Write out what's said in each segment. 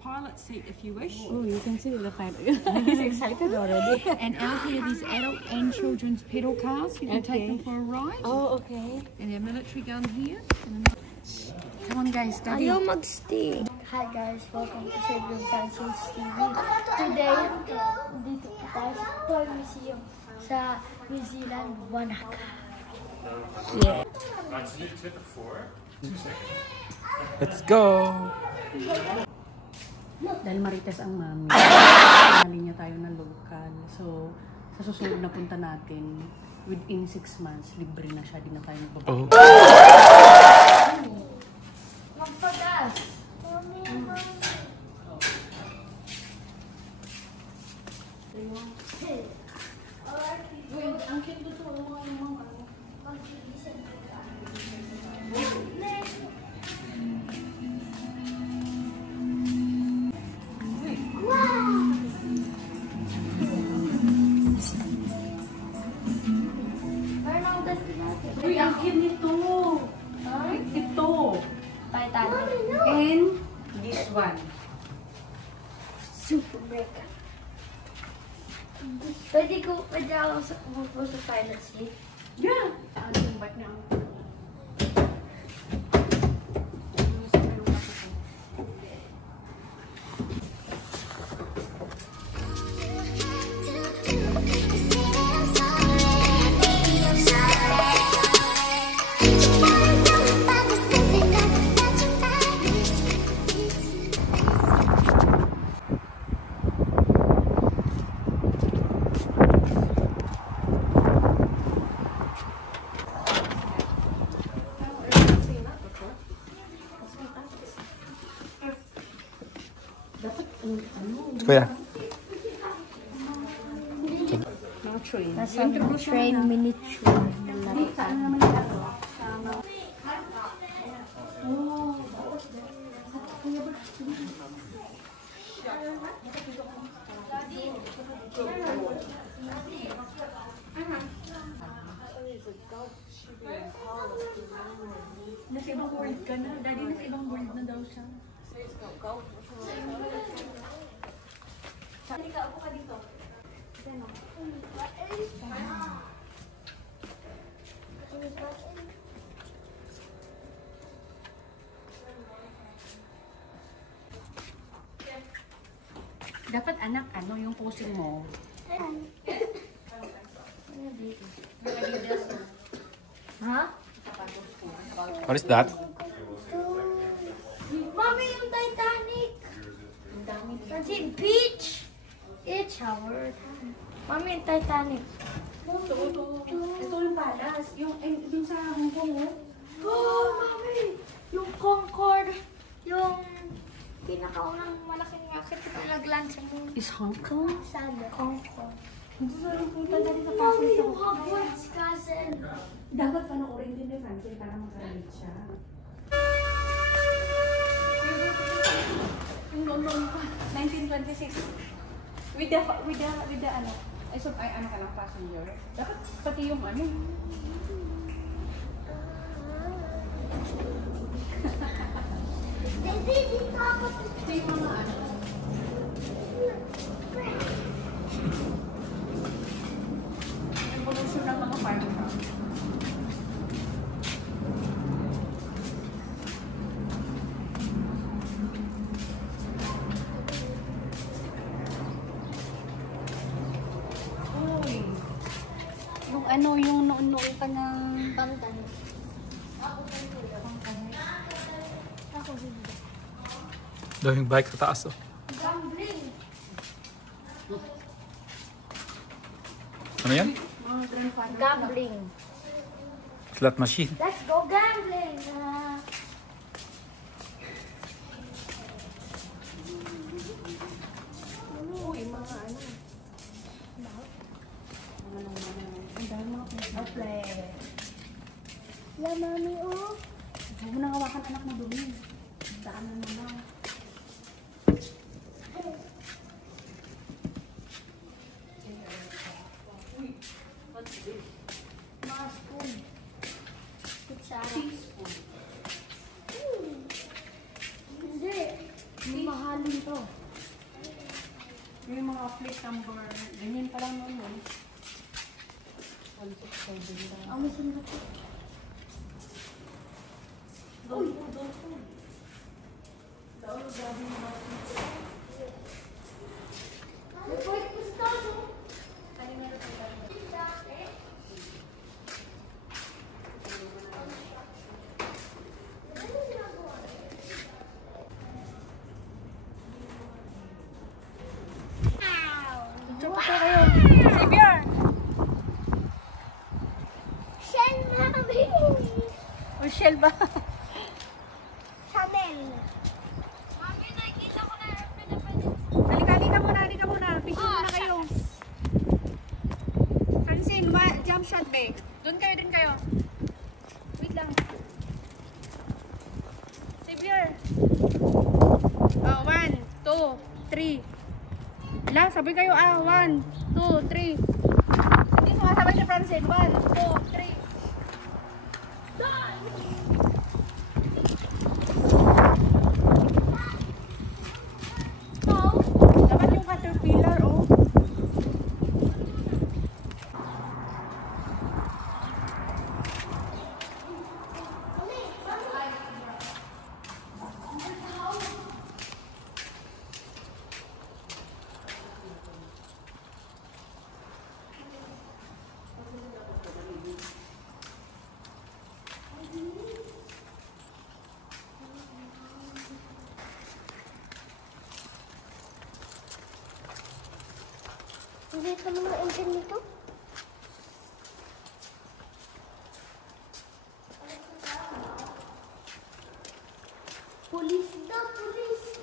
Pilot seat if you wish. Oh, you can see the pilot. He's excited already. And out here there's adult and children's pedal cars. You can take them for a ride. Oh, okay. And a military gun here. Come on guys, study. Ayaw mag-stay. Hi guys, welcome to Sibling Francis TV. Today, dito po tayo sa Toy Museum sa New Zealand, Wanaka. Yeah. Let's go! Dahil Marites ang mami, pinali niya tayo ng local. So, sa susunod na punta natin, within 6 months, libre na siya. Di na tayo magbabayad. Magpagas! Mami, mami. Wait, ang cute dito. Yung mga ang cute nito. Ito. Titanic. And this one. Super breaker. Pwede ako umupo sa pilot seat? Yeah. Ano yung bike niya? Kuya. Train. Nasa train miniature. Nasa ibang world ka na. Daddy, nasa ibang world na daw siya. Halika, upo ka dito. Dapat anak, ano yung posing mo? Ha? What is that? Mami, yung Titanic! Kasi beach! It's Howard. Mami, yung Titanic. Ito yung palas. Yung sa Hong Kong, Oh, mami! Yung Concorde. Yung pinakaunang malaking rocket na nag-land sa moon. is Hong Kong? Sana. Concorde. Hindi sa punta natin sa Mami, Pasig yung Hogwarts Castle. Dapat panoorin din ni Francis para makarelate siya. Yung noon pa, 1926. With the ano, ay ano ka lang, passenger. Dapat pati yung ano. Ito yung mga ano. Evolution ng mga farm shop. Yung ano, yung noon pa ng Pantan. Daw yung bike sa taas, oh. Gambling. Ano yan? mga grandfather. Gambling. Slot machine. Let's go gambling. Uy, mga ano. Ang dami mga play. Yeah, mommy, oh. Huwag mo nang hawakan anak mo dumi. Daanan mo lang. Mga spoon. Kutsara. Teaspoon. Hindi. Mahalin to. Yung mga plate number, ganyan pa lang naman. 167 lang. Ang masin na to. Uy! Daon, grabe yung mga Wait, gusto. Xavier! Shell namin. O Shell ba? Chanel. Mami, nakikita ko na Halika muna. Picture muna kayo. Francine, jump shot ba? Doon kayo. Wait lang. Xavier. Oh, 1, 2, 3. La, sabay kayo 1, 2, 3. Hindi mo sabay si Francine. 1, 2, 3. Dapat yung caterpillar, oh. Hindi ka naman engine nito. Police daw, police.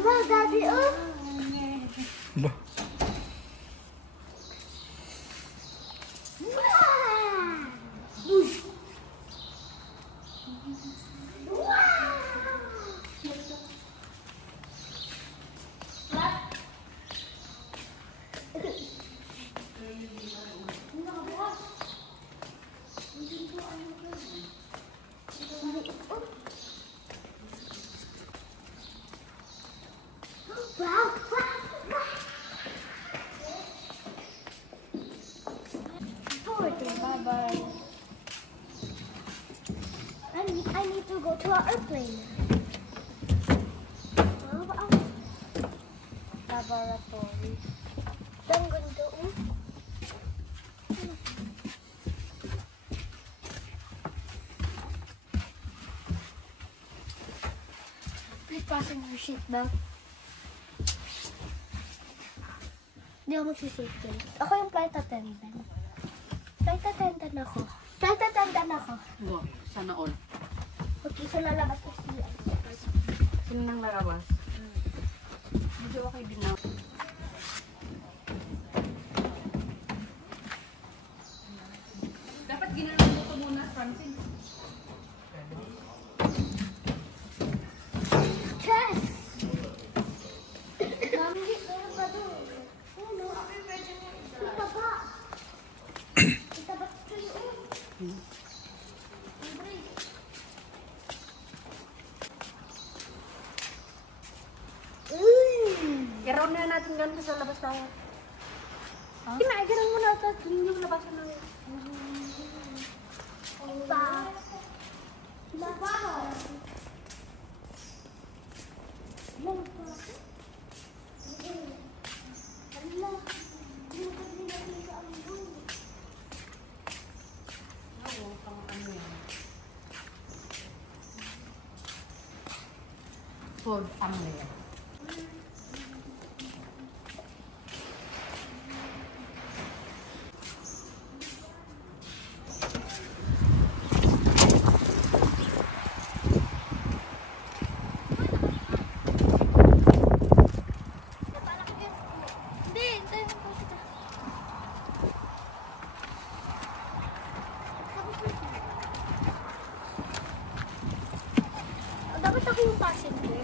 Wow, Daddy, oh. Lo. Bye-bye. I need to go to our airplane. Laboratory. Saan ganda, oh? Please fasten your seatbelt. Hindi ako magsisafety. Ako yung flight attendant. Flight attendant ako. Flight attendant ako. Wow, sana all. Okay, so lalabas ko siya. Sino nang lalabas? Medyo okay din na. Dapat ginanong mo ito muna, Francine. Chess! Mami, meron pa doon. Ano? Ito pa. Ito ba ito yun? natin ganun kasi labas tayo. Kinaigaran mo na ito. Yung labasan na. Food family. Dapat ako yung passenger.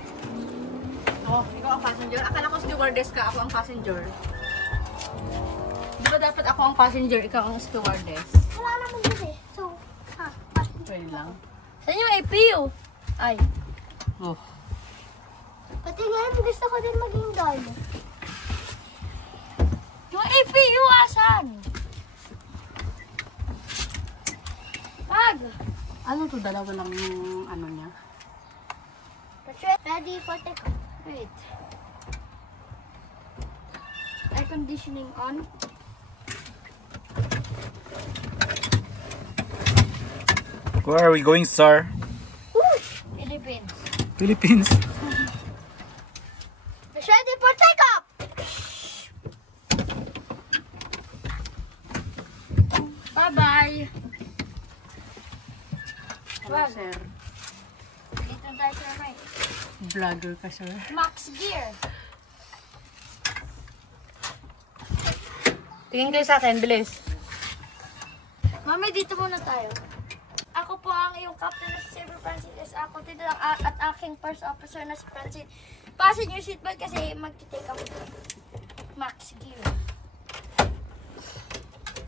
Oh, ikaw ang passenger. Akala ko stewardess ka, ako ang passenger. Di ba dapat ako ang passenger, ikaw ang stewardess? Wala naman yun eh. So, Pwede lang. saan yung APU? Ay. Oh. Pati ngayon, gusto ko din maging gano. Yung APU, asan? Pag! Ano to? Dalawa lang yung ano niya. Ready for take-off. Wait. Air conditioning on. Where are we going, sir? Philippines. Philippines. It's ready for take-off! Bye-bye! Hello, sir. Dito tayo sa may Vlogger ka, sir. Max Gear. Tingin kayo sa akin, bilis. Mami, dito muna tayo. Ako po ang iyong captain na si Saber Francis. Ako dito lang at aking first officer na si Francis. Fasten your seatbelt kasi mag-take off. Max Gear.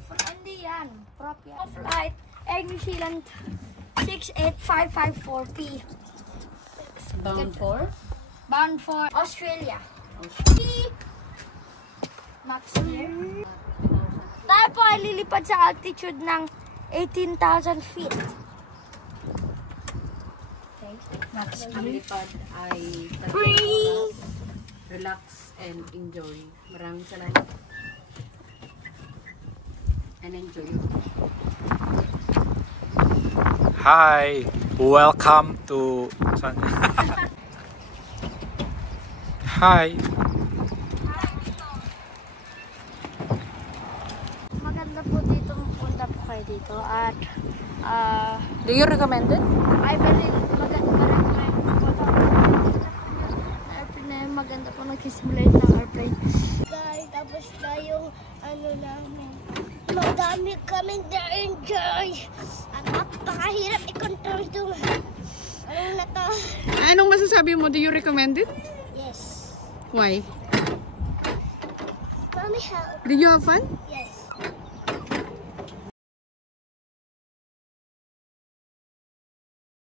Full hindi yan. Prop yan. Flight Air New Zealand 68554P. Bound for? Bound for Australia. Max Gear. Tayo po ay lilipad sa altitude ng 18,000 feet. Okay. Max ang lipad ay Free! relax and enjoy. Maraming salamat. And enjoy. Hi, welcome to. Hi. Maganda po dito, punta po kayo dito at Do you recommend it? I believe maganda po airplane na yun, maganda po nag-simulate ng airplane. Guys, tapos na yung ano namin. Madami kaming na-enjoy. At napakahirap i-control itong ano na to. Anong masasabi mo? Do you recommend it? Yes. Why? Mommy, help. Did you have fun?